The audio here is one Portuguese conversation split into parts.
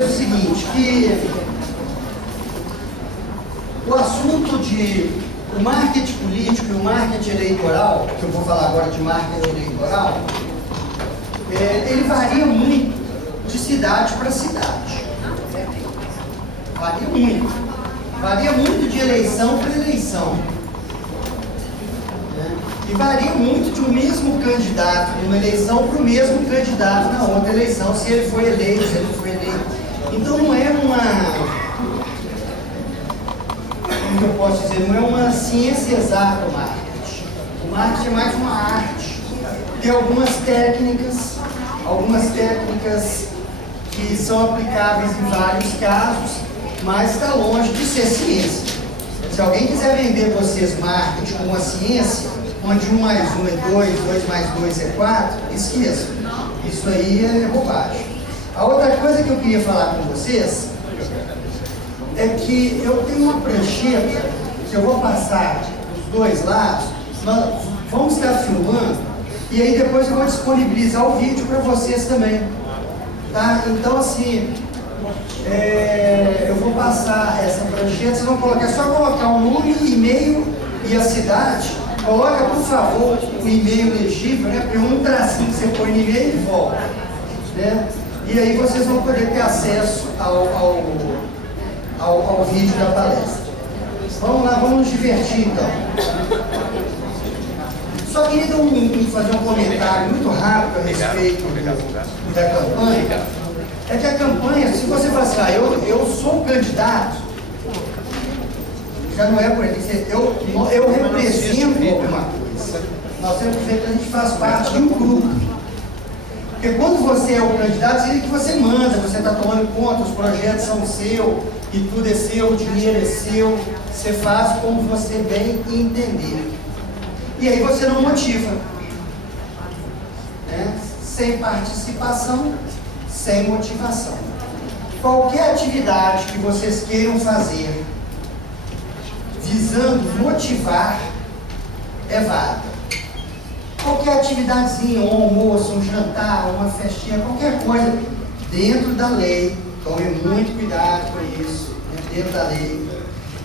É o seguinte, que o assunto de o marketing político e o marketing eleitoral, que eu vou falar agora de marketing eleitoral, ele varia muito de cidade para cidade. Varia muito. Varia muito de eleição para eleição. E varia muito de um mesmo candidato numa eleição para o mesmo candidato na outra eleição, se ele foi eleito, se ele não foi eleito. Então não é como eu posso dizer, não é uma ciência exata o marketing. O marketing é mais uma arte. Tem algumas técnicas que são aplicáveis em vários casos, mas está longe de ser ciência. Se alguém quiser vender vocês marketing como uma ciência, onde 1 mais 1 é 2, 2 mais 2 é 4, esqueça. Isso aí é bobagem. A outra coisa que eu queria falar com vocês é que eu tenho uma prancheta que eu vou passar dos dois lados, nós vamos estar filmando e aí depois eu vou disponibilizar o vídeo para vocês também. Tá? Então assim, eu vou passar essa prancheta, vocês vão colocar, é só colocar o nome, e-mail e a cidade. Coloca, por favor, o e-mail legível, né? Porque um tracinho que você põe no e-mail e volta. Né? E aí vocês vão poder ter acesso ao vídeo da palestra. Vamos lá, vamos nos divertir então. Só queria fazer um comentário muito rápido a respeito da campanha. É que a campanha, se você falar assim, eu sou candidato, já não é por ele, eu represento alguma coisa. Nós temos que dizer que a gente faz parte de um grupo. Porque quando você é o candidato, seria que você manda, você está tomando conta, os projetos são seus, e tudo é seu, o dinheiro é seu, você faz como você bem entender. E aí você não motiva. Né? Sem participação, sem motivação. Qualquer atividade que vocês queiram fazer, visando motivar, é válida. Qualquer atividadezinha, um almoço, um jantar, uma festinha, qualquer coisa, dentro da lei, tome muito cuidado com isso, dentro da lei.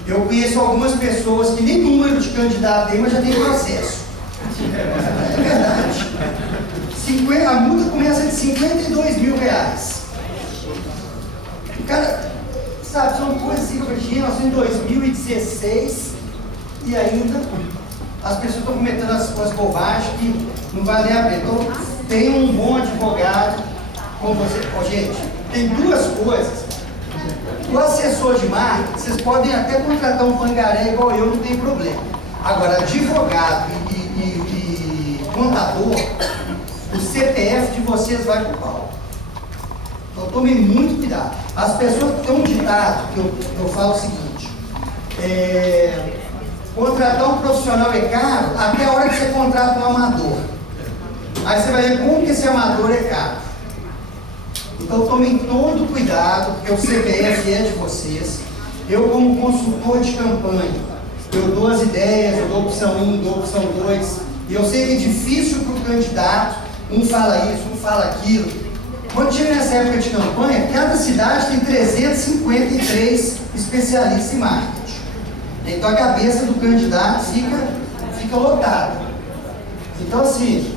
Eu conheço algumas pessoas que nem número de candidato tem, mas já tem processo. É verdade. A multa começa de R$52 mil. O cara, sabe, são coisas assim que eu falei, nós estamos em 2016 e ainda as pessoas estão cometendo as bobagens que não valem a pena. Então, tem um bom advogado com você. Gente, tem duas coisas. O assessor de marketing, vocês podem até contratar um pangaré igual eu, não tem problema. Agora, advogado e contador, o CPF de vocês vai pro pau. Então, tomem muito cuidado. As pessoas têm um ditado que eu falo o seguinte: contratar um profissional é caro até a hora que você contrata um amador. Aí você vai ver como que esse amador é caro. Então tomem todo cuidado, porque o CPF é de vocês. Eu, como consultor de campanha, eu dou as ideias, eu dou opção 1, dou opção 2. E eu sei que é difícil para o candidato, um fala isso, um fala aquilo. Quando chega nessa época de campanha, cada cidade tem 353 especialistas em marketing. Então a cabeça do candidato fica lotada. Então assim,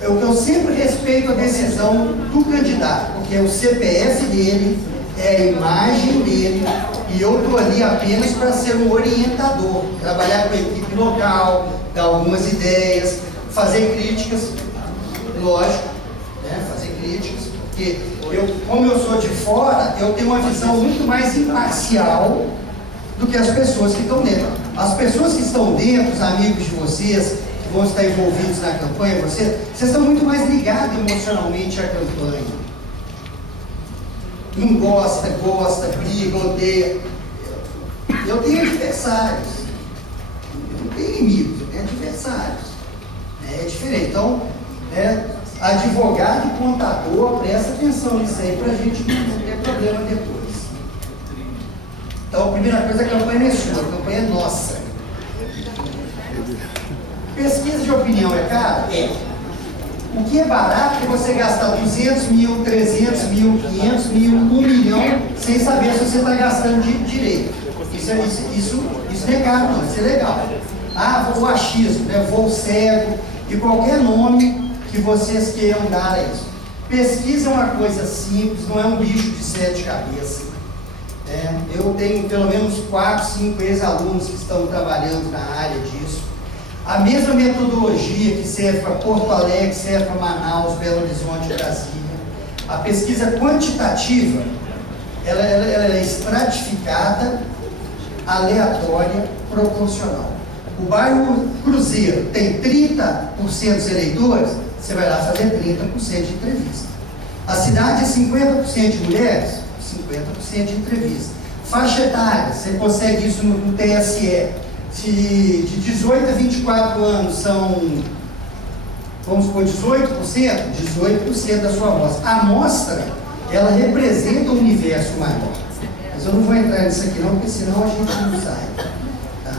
eu sempre respeito a decisão do candidato, porque é o CPF dele, é a imagem dele, e eu estou ali apenas para ser um orientador, trabalhar com a equipe local, dar algumas ideias, fazer críticas, lógico, né? Fazer críticas, porque como eu sou de fora, eu tenho uma visão muito mais imparcial do que as pessoas que estão dentro. As pessoas que estão dentro, os amigos de vocês, que vão estar envolvidos na campanha, vocês estão muito mais ligados emocionalmente à campanha. Um gosta, briga, odeia. Eu tenho adversários. Não tenho inimigos, eu tenho adversários. É diferente. Então, advogado e contador, presta atenção nisso aí para a gente não ter problema depois. Então, a primeira coisa, a campanha não é sua, a campanha é nossa. Pesquisa de opinião é caro? É. O que é barato é você gastar 200 mil, 300 mil, 500 mil, 1 milhão, sem saber se você está gastando direito. Isso não é caro, não, isso é legal. Ah, voo achismo, né? Voo cego, e qualquer nome que vocês queiram dar a isso. Pesquisa é uma coisa simples, não é um bicho de 7 cabeças. Eu tenho pelo menos 4, 5 ex-alunos que estão trabalhando na área disso. A mesma metodologia que serve para Porto Alegre, serve para Manaus, Belo Horizonte, Brasília. A pesquisa quantitativa, ela é estratificada, aleatória, proporcional. O bairro Cruzeiro tem 30% dos eleitores, você vai lá fazer 30% de entrevista. A cidade é 50% de mulheres, 50% de entrevista. Faixa etária, você consegue isso no TSE. Se de 18 a 24 anos são, vamos supor, 18% da sua amostra. A amostra, ela representa um universo maior. Mas eu não vou entrar nisso aqui não, porque senão a gente não sai. Tá?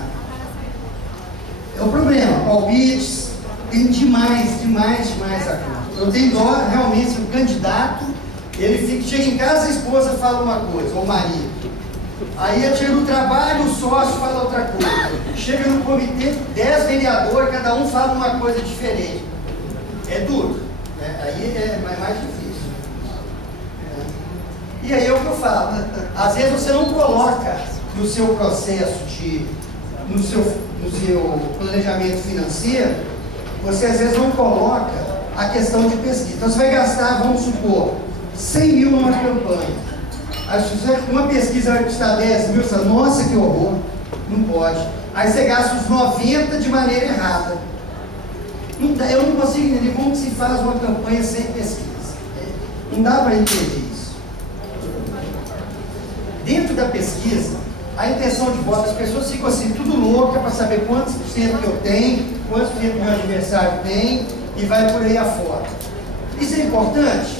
É o problema, palpites, tem demais a conta. Eu tenho dó, realmente, se o candidato, ele chega em casa, a esposa fala uma coisa, ou o marido. Aí tira o trabalho, o sócio fala outra coisa. Chega no comitê, 10 vereadores, cada um fala uma coisa diferente. É duro, né? Aí é mais difícil. E aí é o que eu falo, né? Às vezes você não coloca no seu processo no seu planejamento financeiro, você às vezes não coloca a questão de pesquisa. Então você vai gastar, vamos supor, 100 mil numa campanha. Uma pesquisa vai custar 10 mil, você fala, nossa, que horror, não pode. Aí você gasta os 90 de maneira errada. Eu não consigo entender como se faz uma campanha sem pesquisa. Não dá para entender isso. Dentro da pesquisa, a intenção de voto, as pessoas ficam assim, tudo louca para saber quantos por cento que eu tenho, quantos por cento que meu adversário tem, e vai por aí afora. Isso é importante?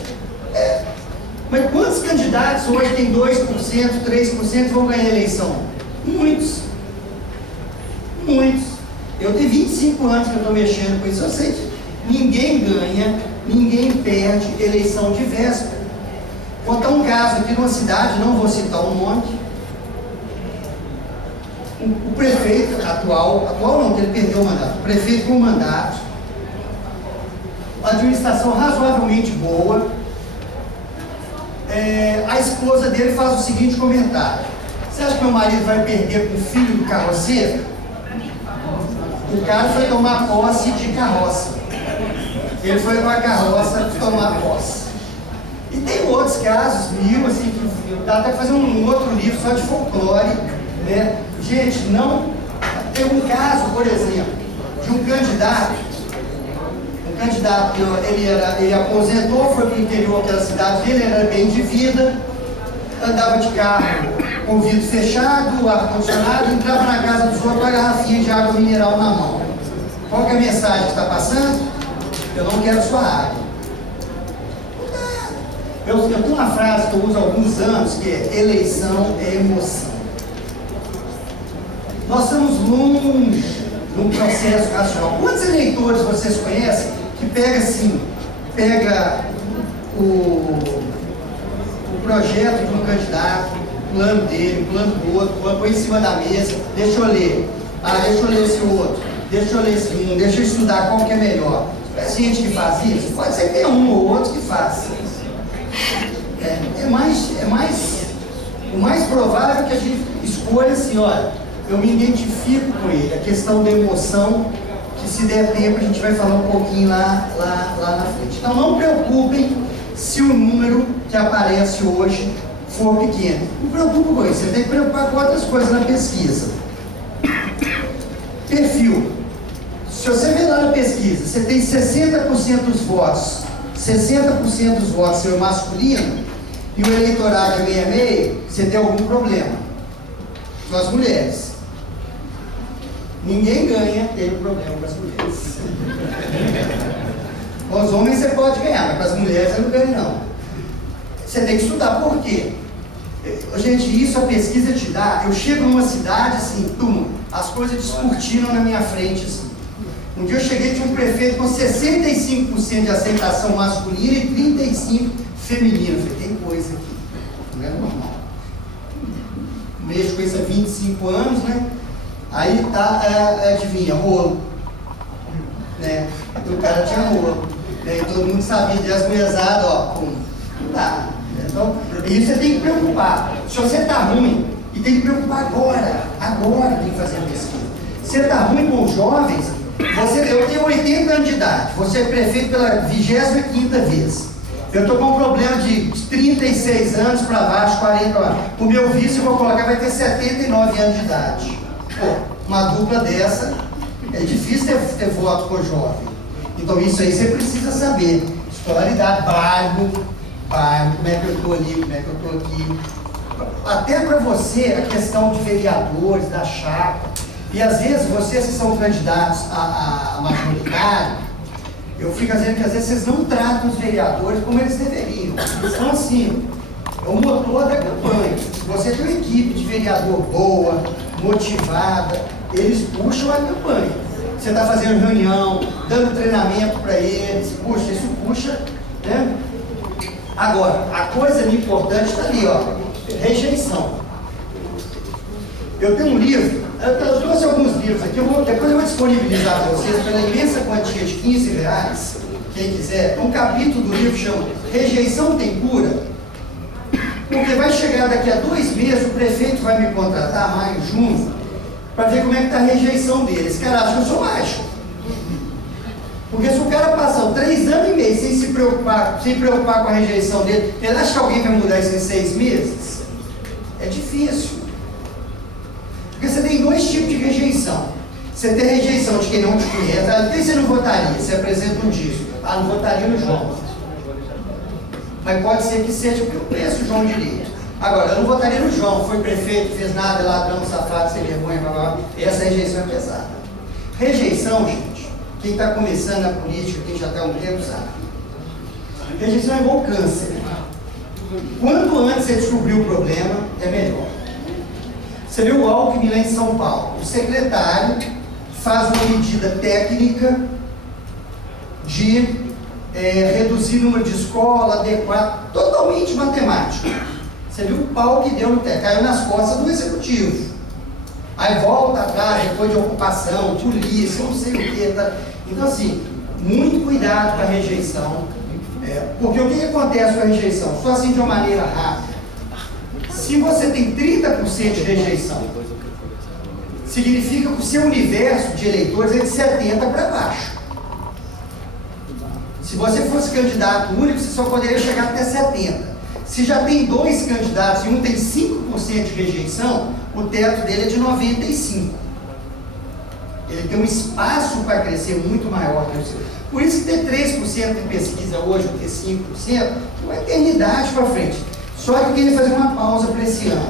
Mas quantos candidatos hoje têm 2%, 3% vão ganhar a eleição? Muitos. Muitos. Eu tenho 25 anos que eu estou mexendo com isso. Eu sei que ninguém ganha, ninguém perde eleição de véspera. Vou contar um caso aqui numa cidade, não vou citar o nome. O prefeito atual não, que ele perdeu o mandato. O prefeito com o mandato, administração razoavelmente boa. A esposa dele faz o seguinte comentário: você acha que meu marido vai perder com o filho do carroceiro? O cara foi tomar posse de carroça. Ele foi com a carroça tomar posse. E tem outros casos mil, assim, que dá até fazer um outro livro só de folclore, né? Gente, não. Tem um caso, por exemplo, de um candidato, ele aposentou, foi para o interior daquela cidade dele, ele era bem de vida, andava de carro com o vidro fechado, ar-condicionado, entrava na casa dos outros com a garrafinha de água mineral na mão. Qual que é a mensagem que está passando? Eu não quero sua água. Eu tenho uma frase que eu uso há alguns anos, que é: eleição é emoção. Nós estamos longe num processo racional. Quantos eleitores vocês conhecem que pega o projeto de um candidato, o plano dele, o plano do outro, põe em cima da mesa, deixa eu ler. Deixa eu ler esse outro, deixa eu ler esse um, deixa eu estudar qual que é melhor. É gente que faz isso? Pode ser que tenha um ou outro que faz. O mais provável é que a gente escolha assim, olha, eu me identifico com ele. A questão da emoção, que se der tempo a gente vai falar um pouquinho lá na frente. Então não preocupem se o número que aparece hoje for pequeno. Não preocupe com isso, você tem que preocupar com outras coisas na pesquisa. Perfil. Se você ver lá na pesquisa, você tem 60% dos votos, 60% dos votos ser masculino, e o eleitorado é meio, você tem algum problema. São as mulheres. Ninguém ganha, tem um problema com as mulheres. Com os homens você pode ganhar, mas com as mulheres você não ganha não. Você tem que estudar por quê? Gente, isso a pesquisa te dá. Eu chego numa cidade assim, as coisas descortinam na minha frente assim. Um dia eu cheguei de um prefeito com 65% de aceitação masculina e 35% feminina. Eu falei, tem coisa aqui, não é normal. Mexo com isso há 25 anos, né? Aí tá, adivinha, rolo. Né? Então o cara tinha rolo. Né? E todo mundo sabia de as mesadas, ó, pum, não dá. Então, isso você tem que preocupar. Se você está ruim, e tem que preocupar agora tem que fazer a pesquisa. Se você está ruim com os jovens, eu tenho 80 anos de idade, você é prefeito pela 25ª vez. Eu estou com um problema de 36 anos para baixo, 40 anos. O meu vice, eu vou colocar, vai ter 79 anos de idade. Pô, uma dupla dessa, é difícil ter voto com jovem. Então isso aí você precisa saber. Escolaridade, bairro, como é que eu estou ali, como é que eu estou aqui. Até para você, a questão de vereadores, da chapa. E às vezes, vocês que são candidatos a majoritário, eu fico dizendo que às vezes vocês não tratam os vereadores como eles deveriam. Eles estão assim, é o motor da campanha. Se você tem uma equipe de vereador boa, motivada, eles puxam a campanha. Você está fazendo reunião, dando treinamento para eles, puxa, isso puxa, né? Agora, a coisa importante está ali, ó, rejeição. Eu tenho um livro, eu trouxe alguns livros aqui, depois eu vou disponibilizar para vocês pela imensa quantia de R$15, quem quiser. Um capítulo do livro chama Rejeição Tem Cura? Porque vai chegar daqui a 2 meses, o prefeito vai me contratar, maio, junho, para ver como é que está a rejeição dele. Esse cara acha que eu sou mágico. Porque se o cara passar 3 anos e meio sem se preocupar com a rejeição dele, ele acha que alguém vai mudar isso em 6 meses? É difícil. Porque você tem 2 tipos de rejeição. Você tem rejeição de quem não te conhece. Por que você não votaria? Você apresenta um disco. Ah, não votaria no João. Mas pode ser que seja porque eu conheço o João direito. Agora, eu não votaria no João. Foi prefeito, fez nada, ladrão, safado, sem vergonha, blá, blá, blá. Essa rejeição é pesada. Rejeição, gente, quem está começando na política, quem já está há um tempo, sabe. Rejeição é igual câncer. Quanto antes você descobrir o problema, é melhor. Você viu o Alckmin lá em São Paulo. O secretário faz uma medida técnica de reduzir o número de escola, adequar, totalmente matemático. Você viu o pau que deu no técnico, caiu nas costas do executivo. Aí volta atrás, depois de ocupação, polícia, não sei o que. Tá? Então, assim, muito cuidado com a rejeição. Porque o que acontece com a rejeição? Só assim de uma maneira rápida. Se você tem 30% de rejeição, significa que o seu universo de eleitores é de 70 para baixo. Se você fosse candidato único, você só poderia chegar até 70. Se já tem 2 candidatos e um tem 5% de rejeição, o teto dele é de 95. Ele tem um espaço para crescer muito maior que o seu. Por isso que ter 3% em pesquisa hoje, ou ter 5%, é uma eternidade para frente. Só que eu queria fazer uma pausa para esse ano.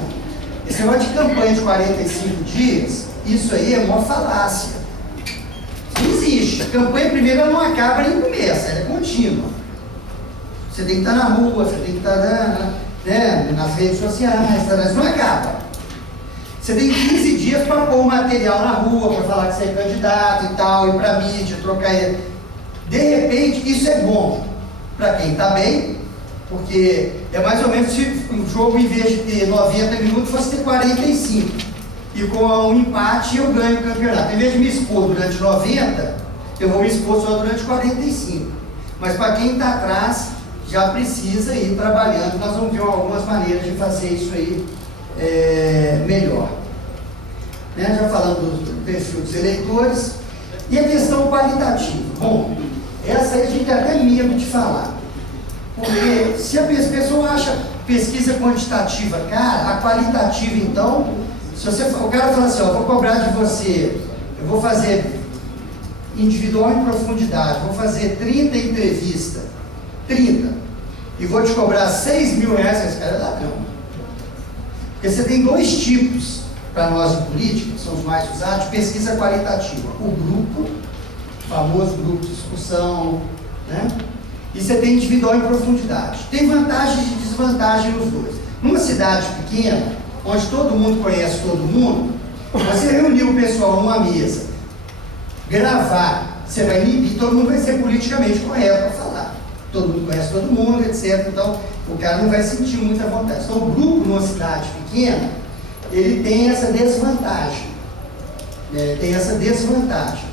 Esse negócio de campanha de 45 dias, isso aí é uma falácia. Isso não existe. A campanha, primeiro, ela não acaba nem começa, ela é contínua. Você tem que estar na rua, você tem que estar nas redes sociais, isso não acaba. Você tem 15 dias para pôr o material na rua, para falar que você é candidato e tal, ir para a mídia, trocar ele. De repente, isso é bom para quem está bem, porque é mais ou menos se o jogo, em vez de ter 90 minutos, fosse ter 45. E com um empate, eu ganho o campeonato. Em vez de me expor durante 90, eu vou me expor só durante 45. Mas para quem está atrás, já precisa ir trabalhando. Nós vamos ver algumas maneiras de fazer isso aí melhor. Já falando do perfil dos eleitores. E a questão qualitativa. Bom, essa aí a gente tem até medo de falar. Porque se a pessoa acha pesquisa quantitativa cara, a qualitativa então, se o cara fala assim, ó, vou cobrar de você, eu vou fazer individual em profundidade, vou fazer 30 entrevistas, 30, e vou te cobrar R$6.000, esse cara é ladrão. Porque você tem 2 tipos, para nós em política, que são os mais usados, de pesquisa qualitativa. O grupo, o famoso grupo de discussão, né? E você tem individual em profundidade. Tem vantagens e desvantagens nos dois. Numa cidade pequena, onde todo mundo conhece todo mundo, você reunir o pessoal numa mesa, gravar você vai inibir, todo mundo vai ser politicamente correto para falar. Todo mundo conhece todo mundo, etc. Então, o cara não vai sentir muita vontade. Então, o grupo numa cidade pequena, ele tem essa desvantagem. Tem essa desvantagem.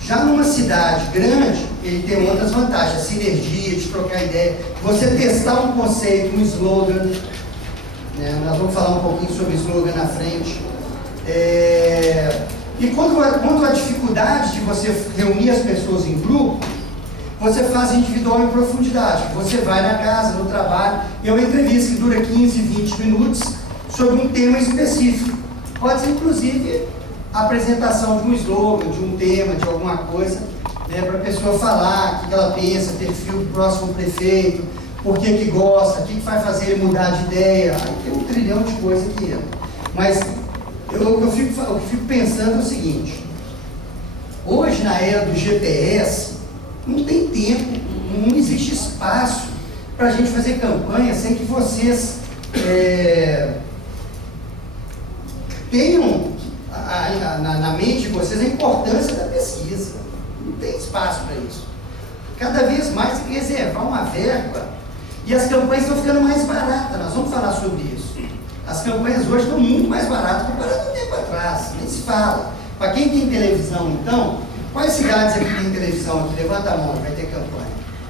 Já numa cidade grande, ele tem outras vantagens. A sinergia, de trocar ideia. Você testar um conceito, um slogan. Nós vamos falar um pouquinho sobre slogan na frente. E quando a dificuldade de você reunir as pessoas em grupo, você faz individual em profundidade. Você vai na casa, no trabalho, e é uma entrevista que dura 15, 20 minutos sobre um tema específico. Pode ser, inclusive, a apresentação de um slogan, de um tema, de alguma coisa, para a pessoa falar o que ela pensa, perfil do próximo prefeito, por que gosta, o que vai fazer ele mudar de ideia. Aí tem um trilhão de coisas que entra. Mas eu fico pensando o seguinte: hoje, na era do GPS, não tem tempo, não existe espaço para a gente fazer campanha sem que vocês tenham na mente de vocês a importância da pesquisa. Não tem espaço para isso. Cada vez mais tem que reservar uma verba, e as campanhas estão ficando mais baratas. Nós vamos falar sobre isso. As campanhas hoje estão muito mais baratas comparado com o tempo atrás, nem se fala. Para quem tem televisão, então, quais cidades aqui tem televisão? Aqui, levanta a mão, vai ter campanha.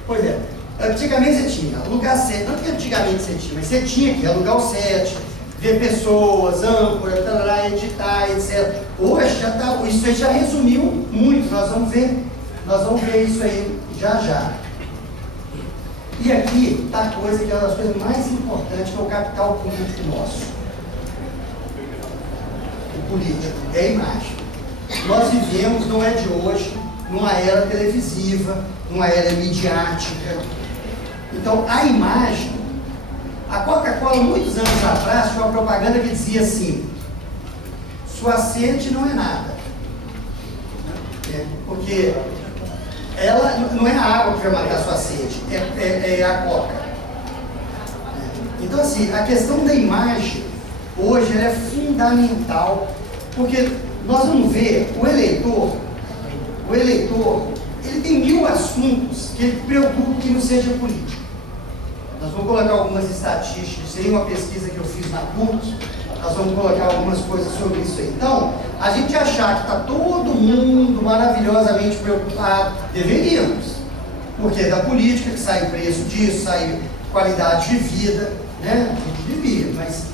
Pois é, antigamente você tinha alugar set, não que antigamente você tinha, mas você tinha que alugar o set, ver pessoas, âncora, tarará, editar, etc. Hoje já tá, isso aí já resumiu muito, nós vamos ver isso aí já. E aqui está a coisa que é uma das coisas mais importantes, que é o capital político nosso. O político é a imagem. Nós vivemos, não é de hoje, numa era televisiva, numa era midiática. Então, a imagem, a Coca-Cola, muitos anos atrás, tinha uma propaganda que dizia assim: sua sede não é nada. Porque ela não é a água que vai matar sua sede, é a Coca. Então, assim, a questão da imagem, hoje, ela é fundamental, porque nós vamos ver o eleitor, ele tem 1000 assuntos que ele preocupa que não seja político. Nós vamos colocar algumas estatísticas, isso aí é uma pesquisa que eu fiz na PUC, nós vamos colocar algumas coisas sobre isso aí. Então, a gente achar que está todo mundo maravilhosamente preocupado, deveríamos, porque é da política que sai preço disso, sai qualidade de vida, né? A gente devia, mas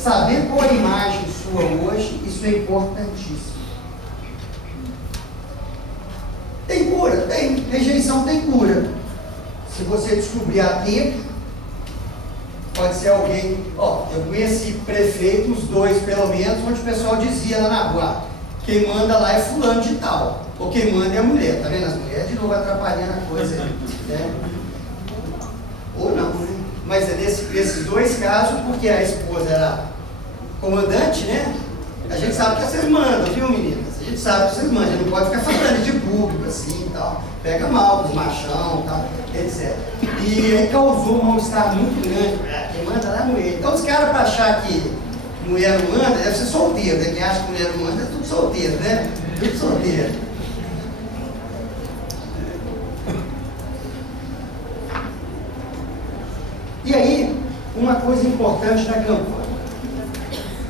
saber qual a imagem sua hoje, isso é importantíssimo. Tem cura? Tem. Rejeição tem cura. Se você descobrir a tempo, pode ser alguém, eu conheci prefeitos, 2 pelo menos, onde o pessoal dizia lá na rua: quem manda lá é fulano de tal, ou quem manda é a mulher, tá vendo? As mulheres de novo atrapalhando a coisa, né? Ou não, né? Mas é nesses 2 casos, porque a esposa era comandante, né? A gente sabe que vocês mandam, viu, meninas? A gente sabe que vocês mandam, a gente não pode ficar falando de público assim e tal, pega mal dos machão e tal, etc. E aí causou um mal-estar muito grande. Quem manda lá é mulher. Então os caras, para achar que mulher não manda, deve ser solteiro, né? Quem acha que mulher não manda é tudo solteiro, né? Tudo solteiro. E aí, uma coisa importante da campanha.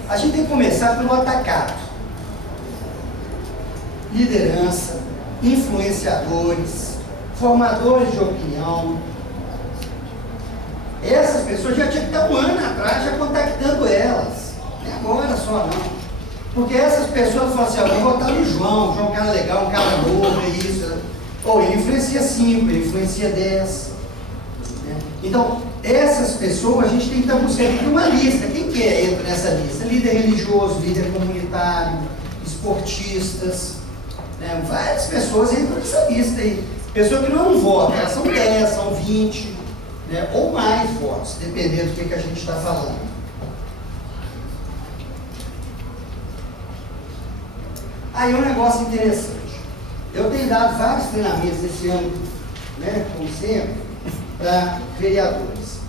A gente tem que começar pelo atacado. Liderança, influenciadores, formadores de opinião. Essas pessoas já tinham que estar um ano atrás já contactando elas. Não é agora só não. Porque essas pessoas falam assim: eu vou votar no João é um cara legal, um cara novo, é isso. Ou ele influencia 5, ele influencia 10. Né? Então, essas pessoas a gente tem que estar buscando uma lista. Quem que entra nessa lista? Líder religioso, líder comunitário, esportistas, né? Várias pessoas entram nessa lista aí. Pessoas que não votam, elas são 10, são 20, né? Ou mais votos, dependendo do que a gente está falando. Aí um negócio interessante. Eu tenho dado vários treinamentos esse ano, né, como sempre, para vereadores.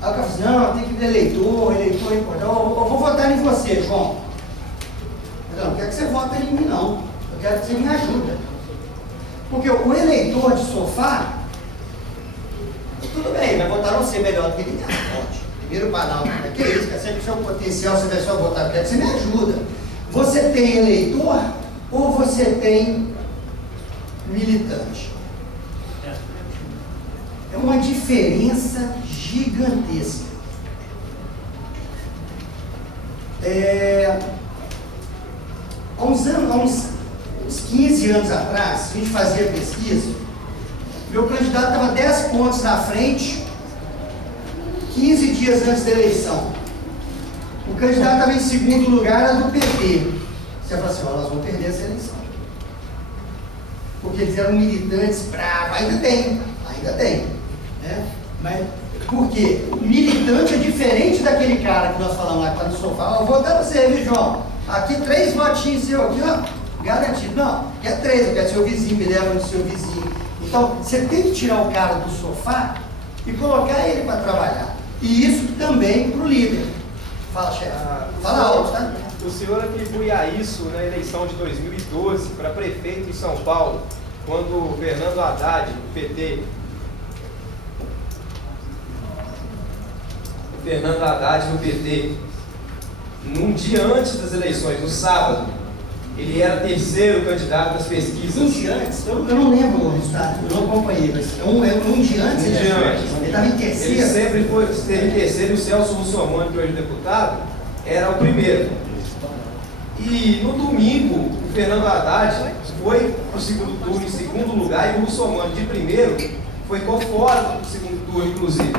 Aí o cara fala assim: não, tem que ir eleitor é importante. Eu vou votar em você, João. Eu não quero que você vote em mim, não. Eu quero que você me ajude. Porque o eleitor de sofá, tudo bem, vai votar você melhor do que ninguém. Pode. Primeiro Planalto, que é isso, que é sempre o seu potencial, você vai só votar, quero que você me ajuda. Você tem eleitor ou você tem militante? É uma diferença gigantesca. Há uns 15 anos atrás, a gente fazia pesquisa, meu candidato estava 10 pontos na frente, 15 dias antes da eleição. O candidato estava em segundo lugar, era do PT. Você fala assim, nós vamos perder essa eleição. Porque eles eram militantes bravos, ainda tem. Né? Mas por quê? O militante é diferente daquele cara que nós falamos lá, que está no sofá. Eu vou dar você, viu, João? Aqui 3 votinhos seu aqui, ó, garantido. Não, quer 3, eu quero seu vizinho, me leva no seu vizinho. Então, você tem que tirar o cara do sofá e colocar ele para trabalhar. E isso também para o líder. Fala, chefe. Fala alto, tá? O senhor atribui a isso na eleição de 2012 para prefeito em São Paulo, quando o Fernando Haddad, do PT, num dia antes das eleições, no sábado, ele era terceiro candidato nas pesquisas. Um dia antes? Eu não lembro o resultado, eu não acompanhei, mas um dia antes ele estava em terceiro. Ele sempre esteve em terceiro e o Celso Russomano, que hoje é deputado, era o primeiro. E no domingo, o Fernando Haddad foi para o segundo turno em segundo lugar e o Russomano de primeiro ficou fora do segundo turno, inclusive.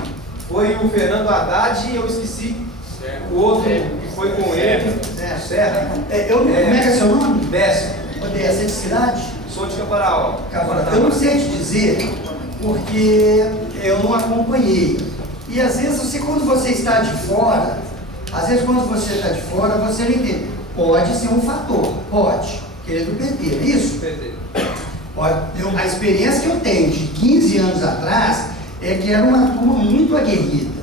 Foi o Fernando Haddad e eu esqueci o outro que foi com ele. Serra. Como é que é seu nome? Décio. Décio, é de cidade? Sou de Caparaó. Eu não sei te dizer, porque eu não acompanhei. E às vezes, quando você está de fora, você não entende. Pode ser um fator, pode. Que ele é do PT, não é isso? PT. A experiência que eu tenho de 15 anos atrás é que era uma turma muito aguerrida.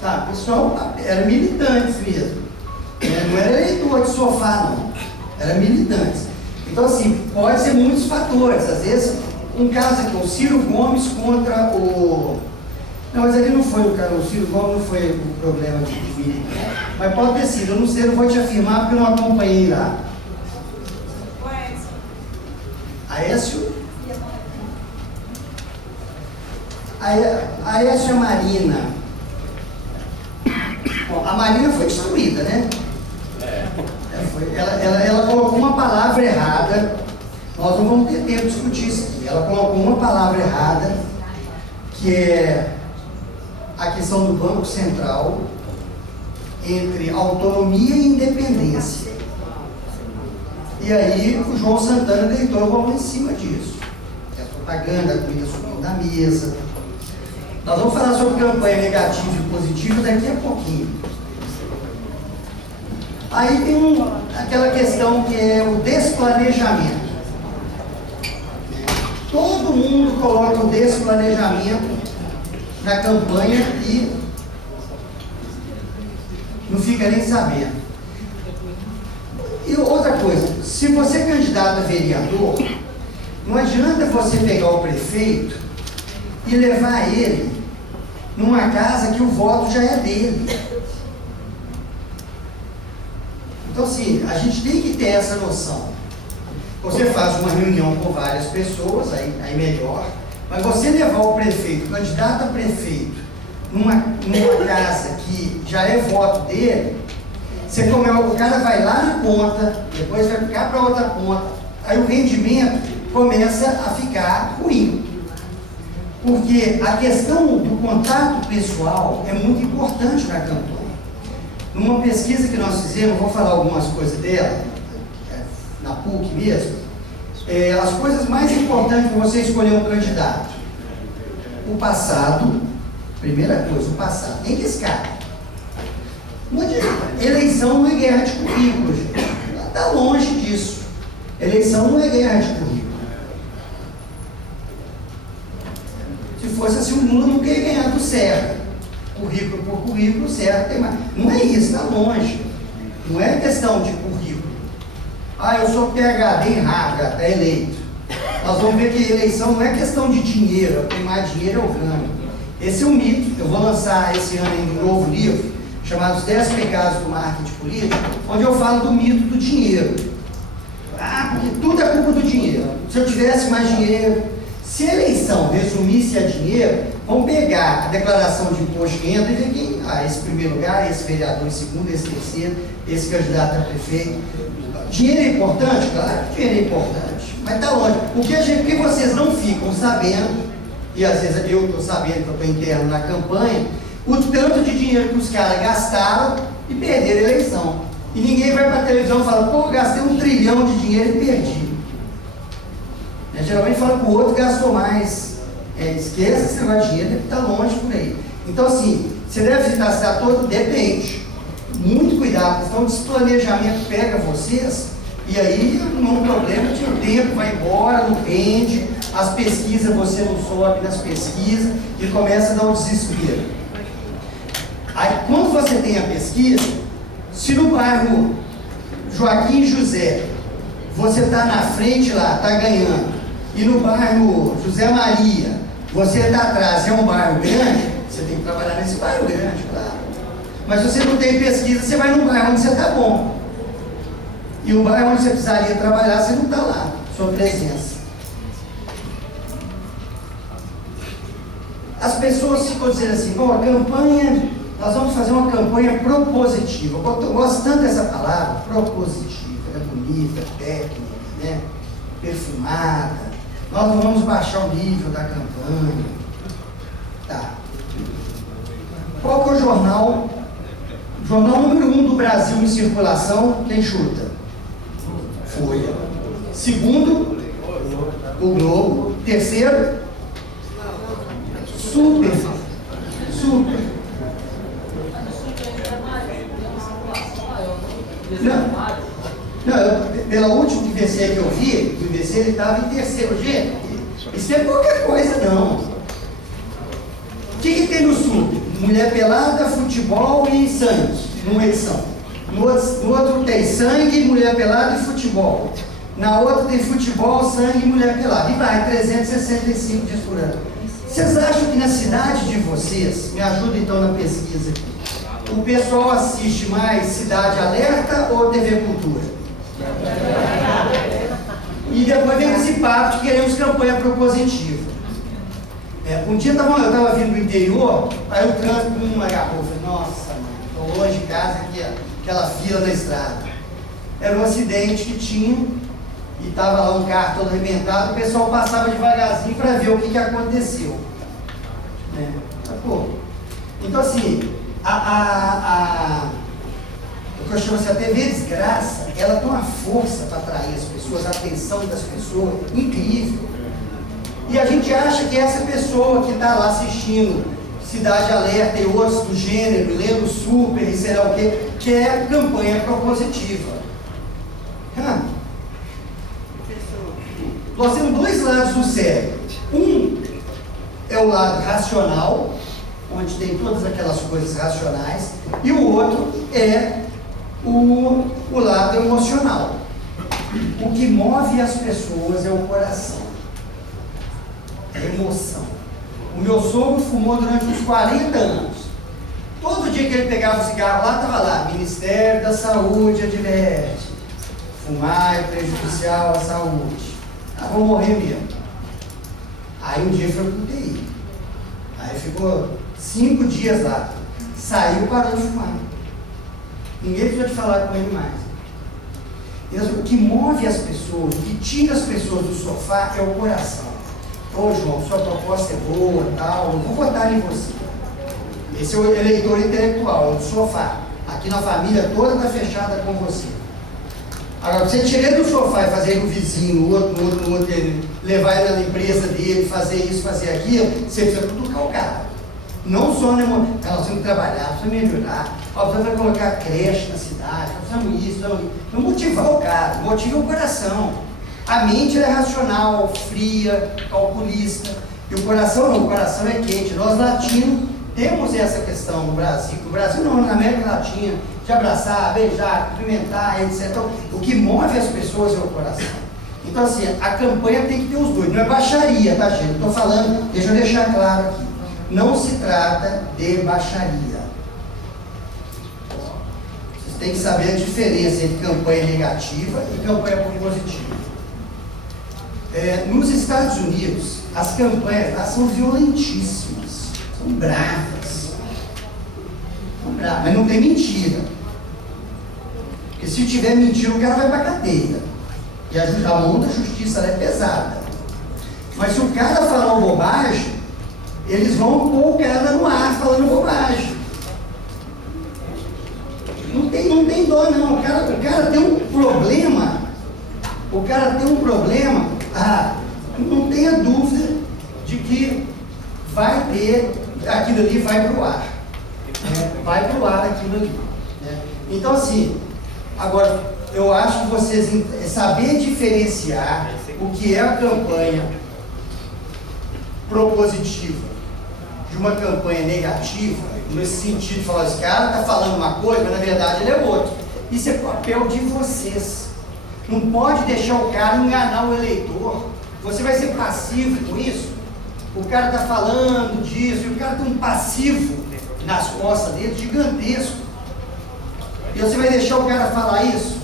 Tá? O pessoal era militantes mesmo. Não era eleitor de sofá, não. Era militantes. Então, assim, pode ser muitos fatores. Às vezes, um caso aqui, o Ciro Gomes contra o... Não, mas ali não foi o Ciro Gomes, não foi o problema de militante. Mas pode ter sido, eu não sei, eu não vou te afirmar porque eu não acompanhei lá. Aécio? Aécio e a Marina. Bom, a Marina foi destruída, né? Ela colocou uma palavra errada. Nós não vamos ter tempo de discutir isso aqui. Ela colocou uma palavra errada, que é a questão do Banco Central entre autonomia e independência. E aí o João Santana deitou a bola em cima disso. A propaganda, a comida subindo da mesa. Nós vamos falar sobre campanha negativa e positiva daqui a pouquinho. Aí tem aquela questão que é o desplanejamento. Todo mundo coloca o desplanejamento na campanha e não fica nem sabendo. E outra coisa, se você é candidato a vereador, não adianta você pegar o prefeito e levar ele numa casa que o voto já é dele. Então, assim, a gente tem que ter essa noção. Você faz uma reunião com várias pessoas, aí melhor, mas você levar o prefeito, o candidato a prefeito, numa casa que já é voto dele, o cara vai lá na ponta, depois vai ficar para outra ponta, aí o rendimento começa a ficar ruim. Porque a questão do contato pessoal é muito importante na campanha. Numa pesquisa que nós fizemos, vou falar algumas coisas dela, na PUC mesmo, as coisas mais importantes para você escolher um candidato. O passado, primeira coisa, o passado. Tem que escapar. Não adianta. Eleição não é guerra de currículo, gente. Está longe disso. Eleição não é guerra de currículo. Se fosse assim, o Lula não queria ganhar do Serra. Currículo por currículo, Serra tem mais. Não é isso, está longe. Não é questão de currículo. Ah, eu sou PhD em Harvard, está eleito. Nós vamos ver que eleição não é questão de dinheiro, quem mais dinheiro eu ganho. Esse é um mito. Eu vou lançar esse ano ainda um novo livro, chamado Os 10 Pecados do Marketing Político, onde eu falo do mito do dinheiro. Ah, porque tudo é culpa do dinheiro. Se eu tivesse mais dinheiro, se a eleição resumisse a dinheiro, vamos pegar a declaração de imposto de renda e ver quem, esse primeiro lugar, esse vereador em segundo, esse terceiro, esse candidato a prefeito. Dinheiro é importante? Claro que dinheiro é importante, mas está longe. O que vocês não ficam sabendo, e às vezes eu estou sabendo que eu estou interno na campanha, o tanto de dinheiro que os caras gastaram e perderam a eleição. E ninguém vai para a televisão e fala, pô, gastei 1 trilhão de dinheiro e perdi. Geralmente fala que o outro gastou mais. Esqueça esse negócio de dinheiro, deve estar longe por aí. Então, assim, você deve visitar a cidade toda? Depende. Muito cuidado, então o desplanejamento pega vocês e aí não é problema, o tempo vai embora, não rende, as pesquisas, você não sobe nas pesquisas e começa a dar um desespero. Aí, quando você tem a pesquisa, se no bairro Joaquim José você está na frente lá, está ganhando, e no bairro José Maria você está atrás, é um bairro grande, você tem que trabalhar nesse bairro grande, claro. Mas se você não tem pesquisa, você vai no bairro onde você está bom. E o bairro onde você precisaria trabalhar, você não está lá, sua presença. As pessoas ficam dizendo assim, bom, a campanha, nós vamos fazer uma campanha propositiva. Eu gosto tanto dessa palavra, propositiva, é bonita, técnica, né? Perfumada. Nós não vamos baixar o nível da campanha. Tá. Qual que é o jornal? Jornal número 1 do Brasil em circulação, quem chuta? Folha. Segundo, o Globo. Terceiro, Super. Pela última IBC que eu vi, o IBC ele estava em terceiro. Gente, isso é pouca coisa não. O que tem no Super? Mulher pelada, futebol e sangue, numa edição. No outro tem sangue, mulher pelada e futebol. Na outra tem futebol, sangue e mulher pelada. E vai, 365 dias por ano. Vocês acham que na cidade de vocês, me ajuda então na pesquisa aqui, o pessoal assiste mais Cidade Alerta ou TV Cultura? E depois vem esse papo de queremos campanha propositiva. Um dia eu estava vindo do interior, aí o trânsito me agarrou. Eu falei, nossa, mãe, estou longe de casa, aquela fila na estrada. Era um acidente que tinha, e estava lá um carro todo arrebentado, o pessoal passava devagarzinho para ver o que aconteceu. Então assim, o que eu chamo assim, a TV Desgraça, ela tem uma força para atrair as pessoas, a atenção das pessoas, incrível. E a gente acha que essa pessoa que está lá assistindo Cidade Alerta e outros do gênero, lendo Super e sei lá o quê, que é campanha propositiva. Nós temos dois lados do cérebro. Um é o lado racional, onde tem todas aquelas coisas racionais, e o outro é o lado emocional. O que move as pessoas é o coração. Emoção. O meu sogro fumou durante uns 40 anos. Todo dia que ele pegava o cigarro lá, estava lá, Ministério da Saúde adverte, fumar é prejudicial à saúde. Vou morrer mesmo. Aí um dia foi pro UTI. Aí ficou 5 dias lá. Saiu e parou de fumar. Ninguém precisa te falar com ele mais. O que move as pessoas, o que tira as pessoas do sofá é o coração. Ô João, sua proposta é boa, tal, eu vou votar em você. Esse é o eleitor intelectual, é do sofá. Aqui na família toda está fechada com você. Agora, você tirar do sofá e fazer no vizinho, no outro, levar ele na empresa dele, fazer isso, fazer aquilo, você precisa cutucar o cara. Não só, né, nós temos que trabalhar, precisa melhorar, precisa colocar creche na cidade, precisamos isso, não motivar o cara, motiva o coração. A mente é racional, fria, calculista, e o coração não, o coração é quente. Nós latinos temos essa questão no Brasil não, na América Latina, de abraçar, beijar, cumprimentar, etc. Então, o que move as pessoas é o coração. Então, assim, a campanha tem que ter os dois, não é baixaria, tá, gente? Estou falando, deixa eu deixar claro aqui, não se trata de baixaria. Vocês têm que saber a diferença entre campanha negativa e campanha positiva. Nos Estados Unidos, as campanhas lá são violentíssimas, são bravas. Mas não tem mentira. Porque se tiver mentira, o cara vai para a cadeia. E a mão da justiça é pesada. Mas se o cara falar uma bobagem, eles vão pôr o cara no ar falando bobagem. Não tem dó, não. O cara tem um problema. Não tenha dúvida de que vai ter, aquilo ali vai para o ar. Vai para o ar aquilo ali. Então, assim, agora, eu acho que vocês saber diferenciar o que é a campanha propositiva de uma campanha negativa, nesse sentido de falar, esse cara está falando uma coisa, mas na verdade ele é outro. Isso é papel de vocês. Não pode deixar o cara enganar o eleitor. Você vai ser passivo com isso? O cara está falando disso, e o cara tem um passivo nas costas dele gigantesco. E você vai deixar o cara falar isso?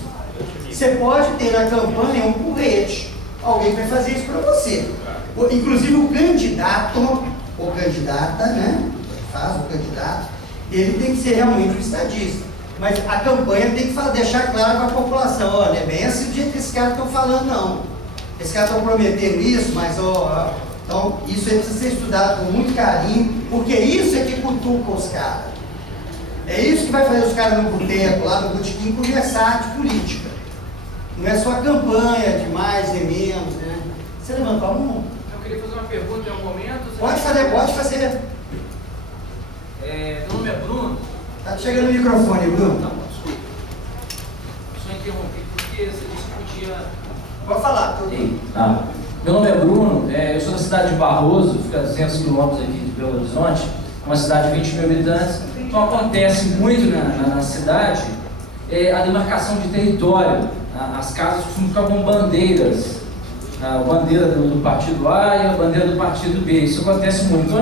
Você pode ter na campanha um porrete. Alguém vai fazer isso para você. Inclusive o candidato, ou candidata, né? Faz o candidato, ele tem que ser realmente um estadista. Mas a campanha tem que deixar claro para a população, olha, é bem assim do jeito que esses caras estão falando, não. Esses caras estão prometendo isso, mas então isso aí precisa ser estudado com muito carinho, porque isso é que cutuca os caras. É isso que vai fazer os caras no boteco, lá no botequim, conversar de política. Não é só a campanha de mais e menos, né? Você levantou a mão? Eu queria fazer uma pergunta em algum momento. Pode fazer. Meu nome é Bruno. Tá chegando o microfone, Bruno. Não, desculpa. Só interrompi porque você disse que podia... Pode falar. Meu nome é Bruno, eu sou da cidade de Barroso, fica a 200 quilômetros aqui de Belo Horizonte, uma cidade de 20 mil habitantes. Então acontece muito na cidade a demarcação de território. As casas costumam ficar com bandeiras, a bandeira do partido A e a bandeira do partido B. Isso acontece muito. Então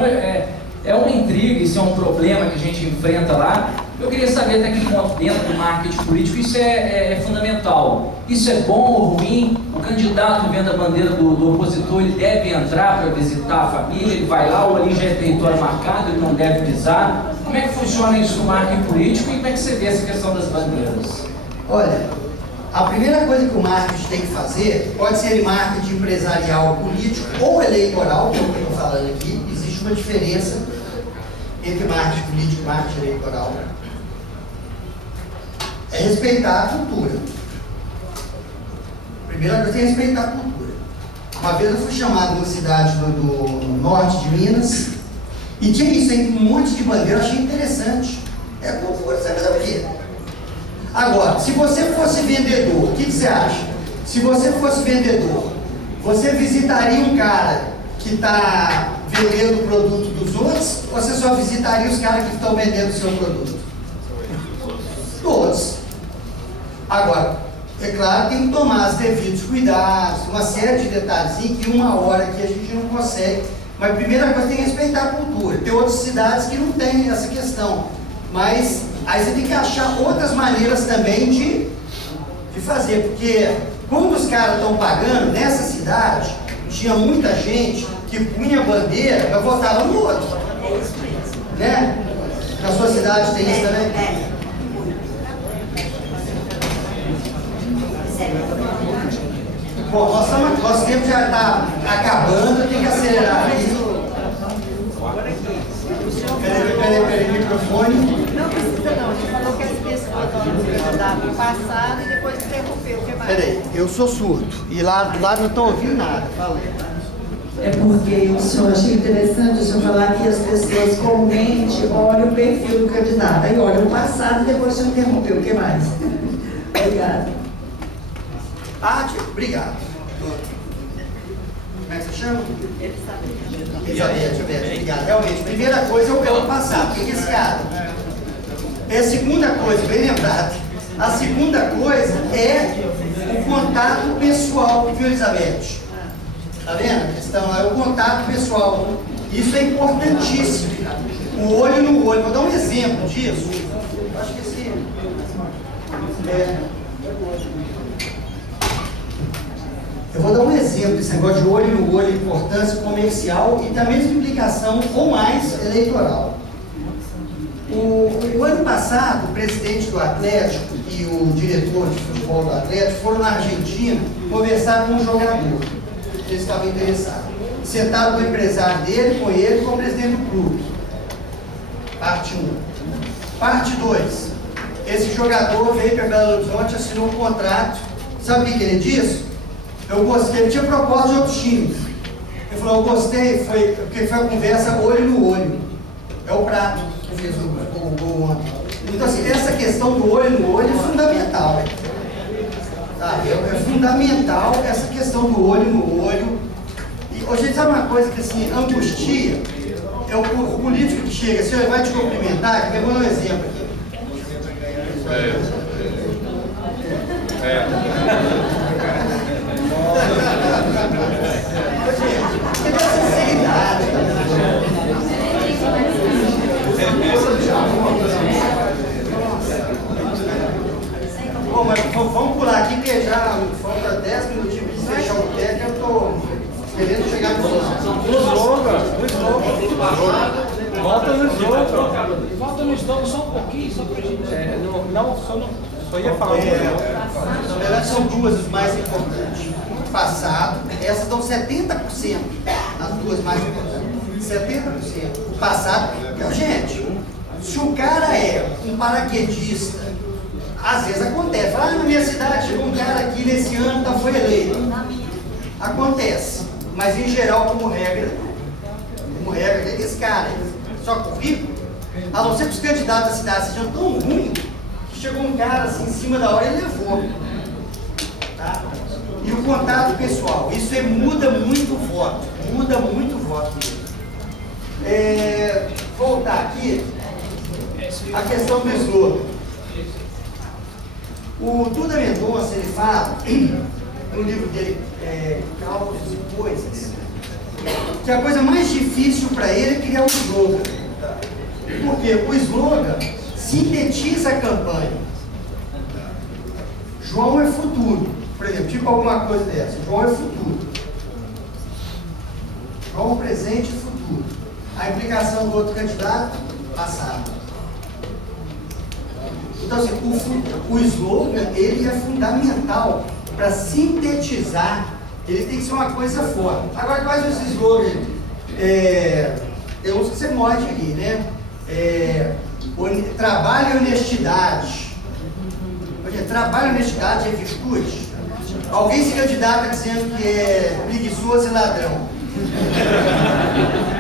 é uma intriga, isso é um problema que a gente enfrenta lá. Eu queria saber até que ponto, dentro do marketing político, isso é fundamental. Isso é bom ou ruim? O candidato vendo a bandeira do opositor, ele deve entrar para visitar a família, ele vai lá, ou ali já é território marcado, ele não deve pisar. Como é que funciona isso no marketing político e como é que você vê essa questão das bandeiras? Olha, a primeira coisa que o marketing tem que fazer, pode ser marketing empresarial, político ou eleitoral, que é o que eu estou falando aqui, existe uma diferença entre marketing político e marketing eleitoral. É respeitar a cultura. A primeira coisa é respeitar a cultura. Uma vez eu fui chamado numa cidade do norte de Minas e tinha isso aí, um monte de bandeira, eu achei interessante. É cultura, você vai fazer o quê? Agora, se você fosse vendedor, o que você acha? Se você fosse vendedor, você visitaria um cara que está vendendo o produto dos outros, ou você só visitaria os caras que estão vendendo o seu produto? Todos. Agora, é claro, tem que tomar os devidos cuidados, uma série de detalhezinhos que uma hora aqui a gente não consegue. Mas a primeira coisa tem que respeitar a cultura. Tem outras cidades que não tem essa questão. Mas aí você tem que achar outras maneiras também de fazer. Porque como os caras estão pagando, nessa cidade, tinha muita gente que punha bandeira, mas votava no outro. Né? Na sua cidade tem isso também? Bom, nosso tempo já está acabando, tem que acelerar aqui. Peraí, microfone. Não precisa não, você falou que as pessoas vão candidato no passado e depois interrompeu, o que mais? Peraí, eu sou surdo e lá do lado não estou ouvindo nada, falei. É porque o senhor achei interessante o senhor falar que as pessoas comumente olham o perfil do candidato, aí olham o passado e depois o senhor interrompeu, o que mais? Obrigada. Obrigado. Como é que você chama? Elizabeth. Elizabeth, obrigado. Realmente, primeira coisa é o ano passado. O que é esse cara? É a segunda coisa, bem lembrado. A segunda coisa é o contato pessoal, viu, Elizabeth? Tá vendo? A questão é o contato pessoal. Isso é importantíssimo. O olho no olho. Vou dar um exemplo disso. Acho que esse. Eu vou dar um exemplo desse negócio de olho no olho, importância comercial e também de implicação ou mais eleitoral. O ano passado, o presidente do Atlético e o diretor de futebol do Atlético foram na Argentina conversar com um jogador. Eles estavam interessados. Sentaram com o empresário dele, com ele e com o presidente do clube. Parte 1. Parte 2. Esse jogador veio para Belo Horizonte, assinou um contrato. Sabe o que ele disse? Eu gostei, ele tinha proposta de outros times. Ele falou, eu gostei, porque foi a conversa olho no olho. É o prato que fez o gol ontem. Então, assim, essa questão do olho no olho é fundamental. Tá? É fundamental essa questão do olho no olho. E, gente, sabe uma coisa que, assim, angustia? É o político que chega assim, ele vai te cumprimentar, eu vou dar um exemplo aqui. Tem essa sinceridade. Bom, mas vamos pular aqui, porque já falta 10 minutinhos para fechar o boteco, eu estou querendo chegar no Volta no jogo. Volta no jogo só um pouquinho, só pra gente. Só ia falar. Na verdade, são duas as mais importantes. No passado, essas dão 70%, as duas mais importantes. 70%. O passado, gente, se o cara é um paraquedista, às vezes acontece. Fala, na minha cidade chegou um cara aqui nesse ano, foi eleito. Acontece. Mas em geral, como regra, tem esse cara. Só currículo, a não ser que os candidatos da cidade sejam tão ruins, que chegou um cara assim em cima da hora e ele levou. Tá? E o contato pessoal, isso muda muito o voto. Muda muito o voto. Voltar aqui, a questão do slogan. O Duda Mendonça, ele fala, no livro dele, Cálculos e Coisas, que a coisa mais difícil para ele é criar um slogan. Porque o slogan sintetiza a campanha. João é futuro. Por exemplo, tipo alguma coisa dessa. João é futuro. João presente e futuro. A implicação do outro candidato, passado. Então, assim, o slogan, ele é fundamental para sintetizar. Ele tem que ser uma coisa forte. Agora, quais os slogans? Tem uns que você morde ali, né? Trabalho e honestidade. Trabalho e honestidade é virtude. Alguém se candidata dizendo que é preguiçoso e ladrão.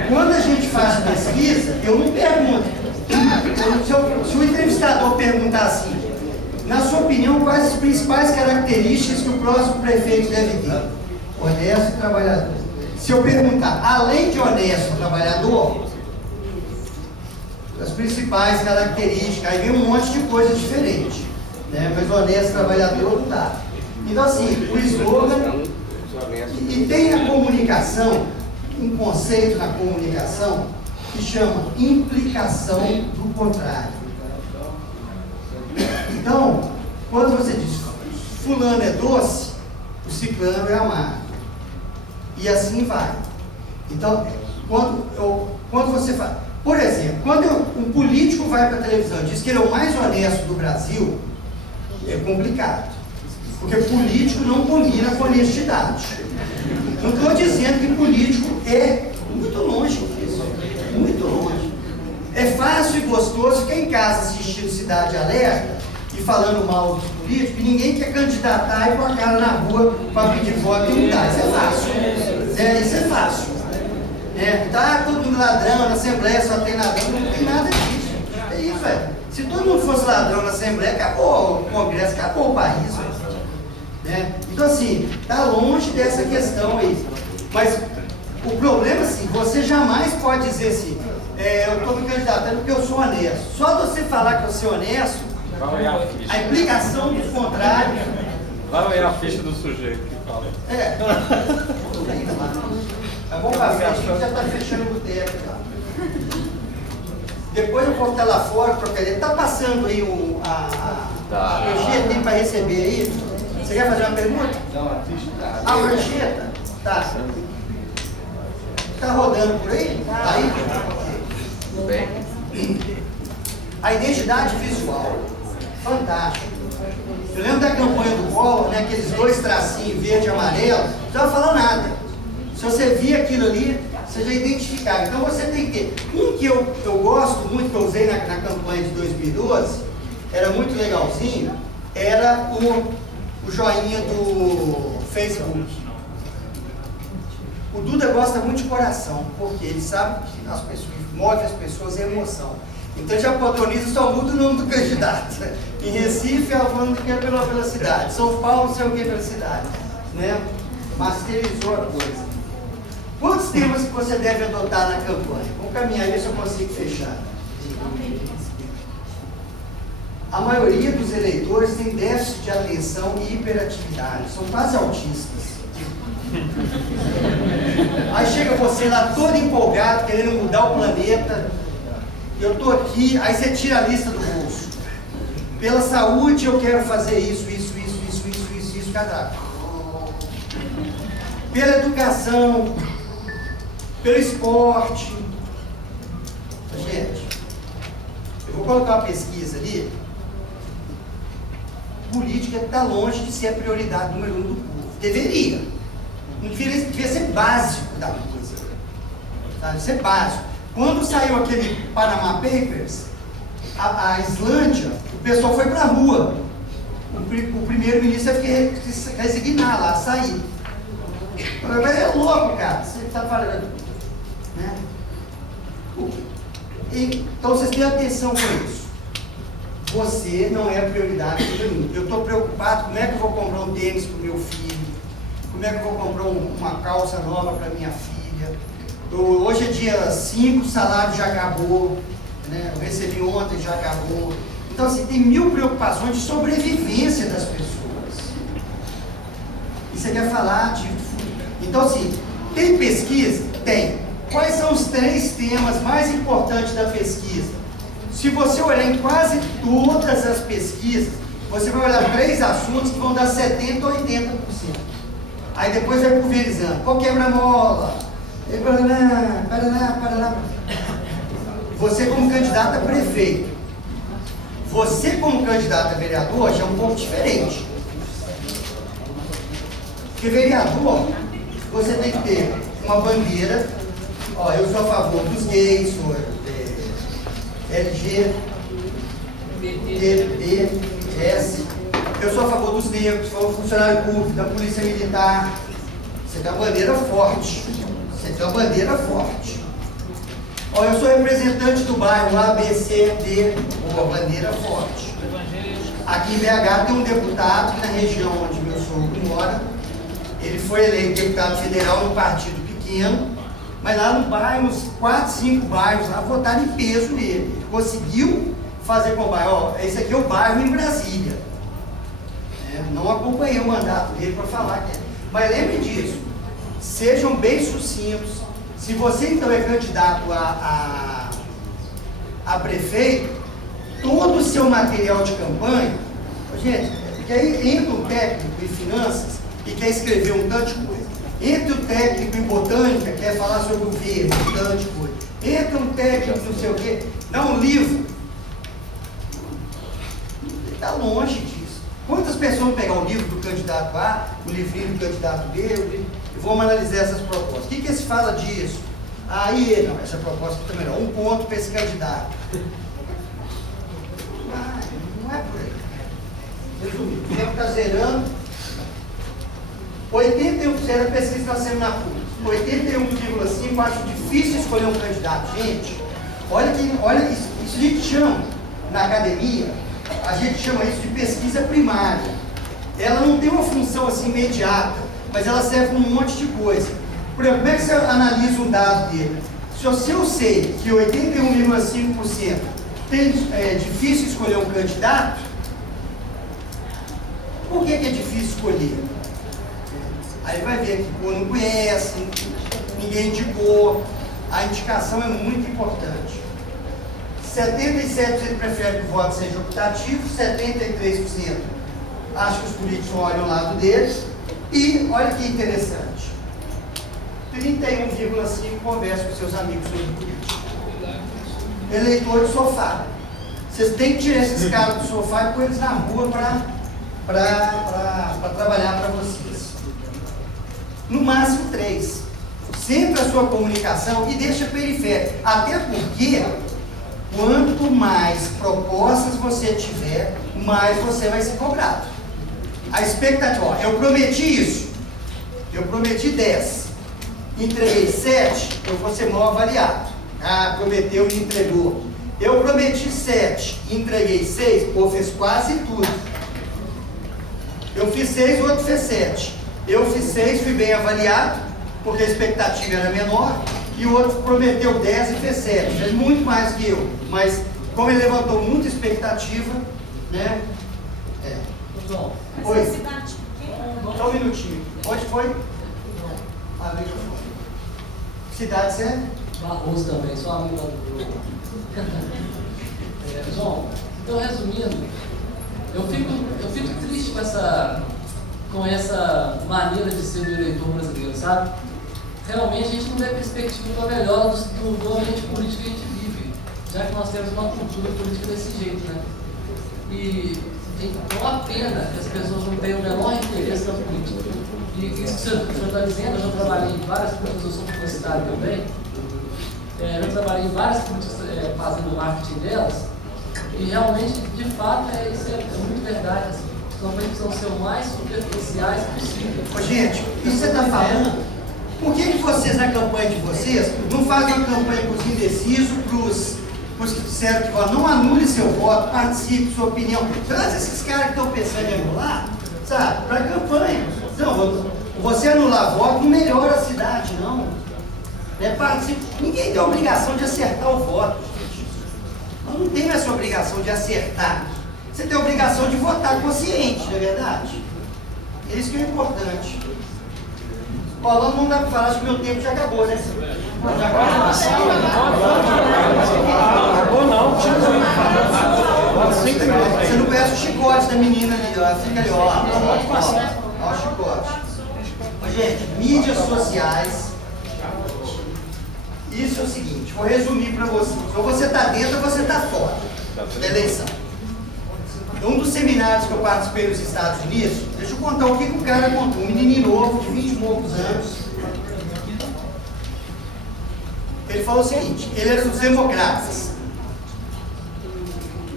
Quando a gente faz pesquisa, eu não pergunto. Se o entrevistador perguntar assim, na sua opinião, quais as principais características que o próximo prefeito deve ter? Honesto e trabalhador. Se eu perguntar, além de honesto e trabalhador, as principais características, aí vem um monte de coisa diferente, né? Mas honesto e trabalhador não dá. Então, assim, o slogan, e tem a comunicação, um conceito na comunicação, que chama implicação do contrário. Então, quando você diz fulano é doce, o ciclano é amargo. E assim vai. Então, quando você faz... Por exemplo, quando um político vai para a televisão e diz que ele é o mais honesto do Brasil, é complicado. Porque político não combina com honestidade. Não estou dizendo que político é muito longe disso. Muito longe. É fácil e gostoso ficar em casa assistindo Cidade Alerta e falando mal dos políticos, e ninguém quer candidatar e pôr a cara na rua para pedir voto e mudar. Isso é fácil. Isso é fácil. Tá todo mundo ladrão, na Assembleia só tem ladrão, não tem nada disso. É isso, velho. Se todo mundo fosse ladrão na Assembleia, acabou o Congresso, acabou o país, velho. Então, assim, tá longe dessa questão aí. Mas o problema, assim, você jamais pode dizer assim, eu estou me candidatando porque eu sou honesto. Só de você falar que eu sou honesto, Vai olhar a ficha. a implicação dos contrários. Vai olhar a ficha do sujeito que fala. Vamos pra frente, a gente já está fechando o boteco. Depois eu vou estar lá fora, trocar. Está passando aí a gorjeta, tem para receber aí? Você quer fazer uma pergunta? A gorjeta? Tá. Está rodando por aí? Tá aí? A identidade visual. Fantástico. Eu lembro da campanha do Collor, né, aqueles 2 tracinhos verde e amarelo, não precisava falar nada. Se você via aquilo ali, você já identificava. Então você tem que ter. Um que eu gosto muito, que eu usei na campanha de 2012, era muito legalzinho, era o joinha do Facebook. O Duda gosta muito de coração, porque ele sabe que as pessoas, move as pessoas em emoção. Então ele já padroniza, só muda o nome do candidato. Em Recife, ela falando que é pela cidade. São Paulo, não sei o que pela cidade. Né? Masterizou a coisa. Quantos temas que você deve adotar na campanha? Vamos caminhar aí se eu consigo fechar. A maioria dos eleitores tem déficit de atenção e hiperatividade. São quase autistas. Aí chega você lá todo empolgado, querendo mudar o planeta. Eu tô aqui, aí você tira a lista do bolso. Pela saúde eu quero fazer isso, cada. Pela educação, pelo esporte. Gente, eu vou colocar uma pesquisa ali. Política está longe de ser a prioridade número 1 do povo. Deveria. Devia ser básico da coisa. Devia ser básico. Quando saiu aquele Panama Papers, a Islândia, o pessoal foi para a rua. O primeiro-ministro teve que resignar lá, sair. Mas é louco, cara. Você está falando. Né? Então vocês tenham atenção com isso. Você não é a prioridade para mim. Eu estou preocupado como é que eu vou comprar um tênis para o meu filho, como é que eu vou comprar uma calça nova para minha filha. Hoje é dia 5, o salário já acabou, né? Eu recebi ontem, já acabou. Então, assim, tem 1000 preocupações de sobrevivência das pessoas. E você quer falar de... Então, assim, tem pesquisa? Tem. Quais são os 3 temas mais importantes da pesquisa? Se você olhar em quase todas as pesquisas, você vai olhar 3 assuntos que vão dar 70% ou 80%. Aí depois vai pulverizando. Qual quebra-mola? Paraná. Você como candidato a prefeito. Você como candidato a vereador já é um pouco diferente. Porque vereador, você tem que ter uma bandeira. Ó, eu sou a favor dos gays, sou LG, TBS. Eu sou a favor dos negros, sou o funcionário público, da polícia militar. Você tem uma bandeira forte. Ó, eu sou representante do bairro A, B, C, D, uma bandeira forte. Aqui em BH tem um deputado que na região onde meu sogro mora, ele foi eleito deputado federal num partido pequeno, mas lá no bairro, uns 4, 5 bairros lá, votaram em peso nele. Ele conseguiu fazer com o bairro, ó, esse aqui é o bairro em Brasília. Não acompanhei o mandato dele para falar que é. Mas lembre disso, sejam bem sucintos. Se você então é candidato a prefeito, todo o seu material de campanha, gente, porque aí entra um técnico em finanças e quer escrever um tanto de coisa. Entra o técnico em botânica, quer falar sobre o verde, um tanto de coisa. Entra um técnico não sei o quê, dá um livro. Ele está longe disso. Quantas pessoas vão pegar o livro do candidato A, o livrinho do candidato B, e vamos analisar essas propostas. O que se fala disso? Aí, não, essa proposta também não. 1 ponto para esse candidato. Não é por aí. Resumindo, o tempo está zerando. 81% da pesquisa está sendo na PUC. 81,5% acho difícil escolher um candidato. Gente, olha isso a gente chama na academia, a gente chama isso de pesquisa primária. Ela não tem uma função assim imediata, mas ela serve para um monte de coisa. Por exemplo, como é que você analisa um dado dele? Se eu sei que 81,5% é difícil escolher um candidato, por que é difícil escolher? Aí vai ver que não conhece, ninguém indicou, a indicação é muito importante. 77% prefere que o voto seja optativo, 73% acha que os políticos olham ao lado deles, e olha que interessante, 31,5% conversa com seus amigos sobre política. Eleitor de sofá. Vocês têm que tirar esses caras do sofá e pôr eles na rua para trabalhar para vocês. No máximo 3. Centra a sua comunicação e deixa periférico. Até porque, quanto mais propostas você tiver, mais você vai ser cobrado. A expectativa, ó, eu prometi isso, eu prometi 10, entreguei 7, eu vou ser mal avaliado. Ah, prometeu e entregou. Eu prometi 7, entreguei 6, pô, fez quase tudo. Eu fiz 6, o outro fez 7. Eu fiz 6, fui bem avaliado, porque a expectativa era menor, e o outro prometeu 10 e fez 7. Fez muito mais que eu, mas como ele levantou muita expectativa, né? João, Oi. cidade pequena. Só um minutinho. Onde foi? Ah, microfone. Cidade você é? Barroso também, só amigo do João, então resumindo, eu fico triste com essa maneira de ser do eleitor brasileiro, sabe? Realmente a gente não vê perspectiva melhor do ambiente político que a gente vive, já que nós temos uma cultura política desse jeito, né? E é uma pena que as pessoas não tenham o menor interesse na política. E isso que o senhor está dizendo, eu já trabalhei em várias políticas, eu sou publicitário também, eu trabalhei em várias políticas fazendo marketing delas, e realmente, de fato, isso é muito verdade. Assim, as campanhas precisam ser o mais superficiais possível. Ô, gente, isso que você está falando, por que vocês, na campanha de vocês, não fazem uma campanha para os indecisos, para os que disseram que não anule seu voto, participe, sua opinião? Traz esses caras que estão pensando em anular, sabe, para a campanha. Não, você anular voto não melhora a cidade, não. Participe. Ninguém tem a obrigação de acertar o voto, gente. Eu não tenho essa obrigação de acertar. Você tem a obrigação de votar consciente, não é verdade? É isso que é importante. Ó, não dá para falar, acho que meu tempo já acabou, né? Já acabou. Acabou não, Você não conhece o chicote da menina ali, ó. Fica ali, ó. Ó o chicote. Ô, gente, mídias sociais. Isso é o seguinte, vou resumir para vocês. Ou você está dentro ou você está fora da eleição. Um dos seminários que eu participei nos Estados Unidos, deixa eu contar o que o cara contou. Um menininho novo, de 20 e poucos anos. Ele falou o seguinte, ele era dos democratas.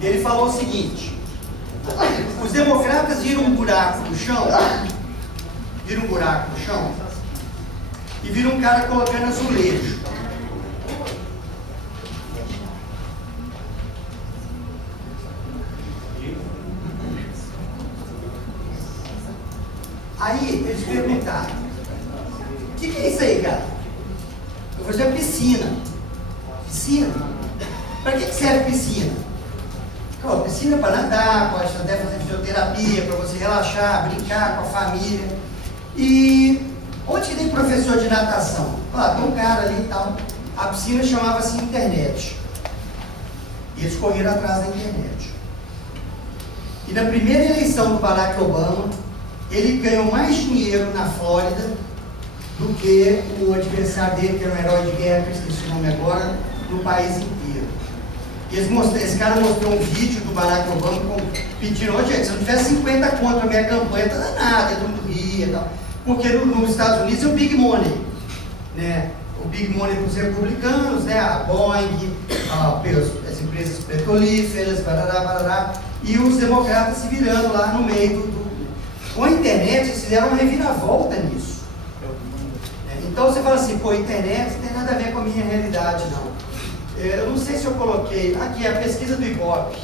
Ele falou o seguinte, os democratas viram um buraco no chão, e viram um cara colocando azulejo. Aí eles perguntaram, o que é isso aí, cara? Eu vou dizer piscina. Piscina? Para que serve piscina? Pô, piscina para nadar, pode até fazer fisioterapia, para você relaxar, brincar com a família. E onde que tem professor de natação? Tem um cara ali e tal. A piscina chamava-se internet. E eles correram atrás da internet. E na primeira eleição do Barack Obama, ele ganhou mais dinheiro na Flórida do que o adversário dele, que era um herói de guerra, que eu esqueci o nome agora, no país inteiro. Esse cara mostrou um vídeo do Barack Obama pedindo, gente, se eu tivesse 50 conto na minha campanha, tá danada, todo mundo ria e tal. Porque nos Estados Unidos é o Big Money, né? O Big Money para os republicanos, né? A Boeing, as empresas petrolíferas, barará, e os democratas se virando lá no meio Com a internet, eles fizeram uma reviravolta nisso. Então você fala assim, a internet não tem nada a ver com a minha realidade, não. Eu não sei se eu coloquei, aqui, a pesquisa do Ibope.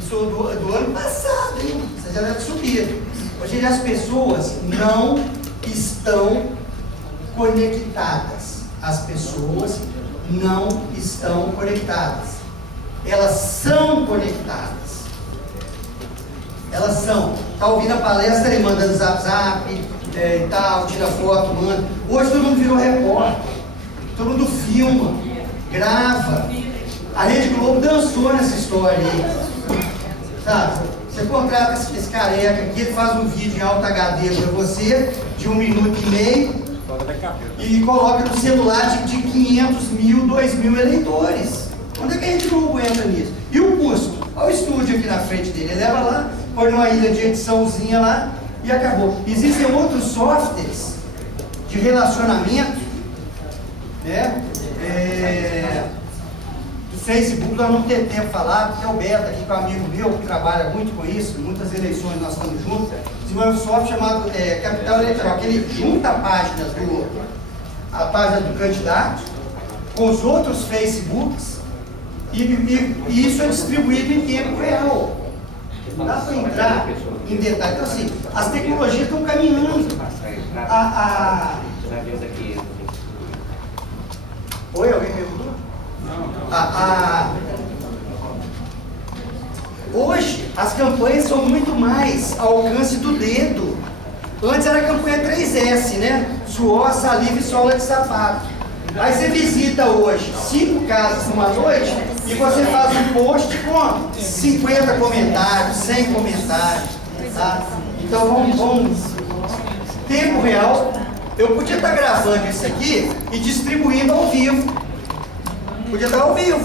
Isso do ano passado, hein? Vocês já devem subir. Hoje as pessoas não estão conectadas. As pessoas não estão conectadas. Elas são conectadas. Elas são. Está ouvindo a palestra e manda no zap e tal, tira foto, manda. Hoje todo mundo virou repórter. Todo mundo filma, grava. A Rede Globo dançou nessa história aí. Sabe? Você contrata esse careca aqui, ele faz um vídeo em alta HD para você, de 1 minuto e meio, e coloca no celular de 500 mil, 2 mil eleitores. Onde é que a Rede Globo entra nisso? E o custo? Olha o estúdio aqui na frente dele. Ele leva lá, põe numa ilha de ediçãozinha lá e acabou. Existem outros softwares de relacionamento, né? Do Facebook, nós não temos tempo de falar, porque é o Beto aqui, com um amigo meu, que trabalha muito com isso, muitas eleições nós estamos juntos, desenvolveu um software chamado Capital Eleitoral, que ele junta a página do candidato com os outros Facebooks e isso é distribuído em tempo real. Não dá para entrar em detalhe. Então, assim, as tecnologias estão caminhando. Oi, alguém perguntou? Hoje, as campanhas são muito mais ao alcance do dedo. Antes era a campanha 3S, né? Suor, saliva e sola de sapato. Aí você visita hoje 5 casas numa noite e você faz um post com 50 comentários, 100 comentários. Tá? Então vamos. Tempo real. Eu podia estar gravando isso aqui e distribuindo ao vivo. Podia estar ao vivo.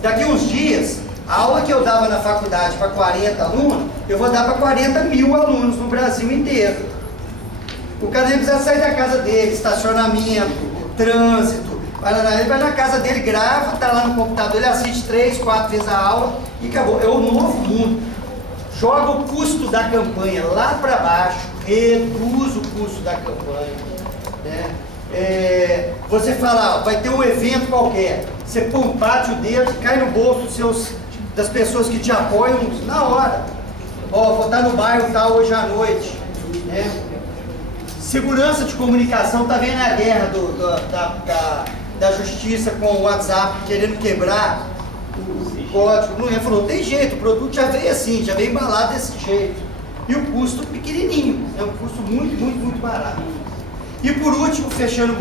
Daqui uns dias, a aula que eu dava na faculdade para 40 alunos, eu vou dar para 40 mil alunos no Brasil inteiro. O cara nem precisa sair da casa dele, estacionamento, trânsito. Ele vai na casa dele, grava, está lá no computador, ele assiste 3, 4 vezes a aula e acabou. É o novo mundo. Joga o custo da campanha lá para baixo, reduz o custo da campanha. Né? Você fala, vai ter um evento qualquer, você bate o dedo, cai no bolso das pessoas que te apoiam na hora. Vou estar no bairro tal hoje à noite. Né? Segurança de comunicação, está vendo a guerra da justiça com o WhatsApp querendo quebrar o código. Não falou, tem jeito, o produto já veio assim, já veio embalado desse jeito. E o custo pequenininho, é um custo muito, muito, muito barato. E por último, fechando o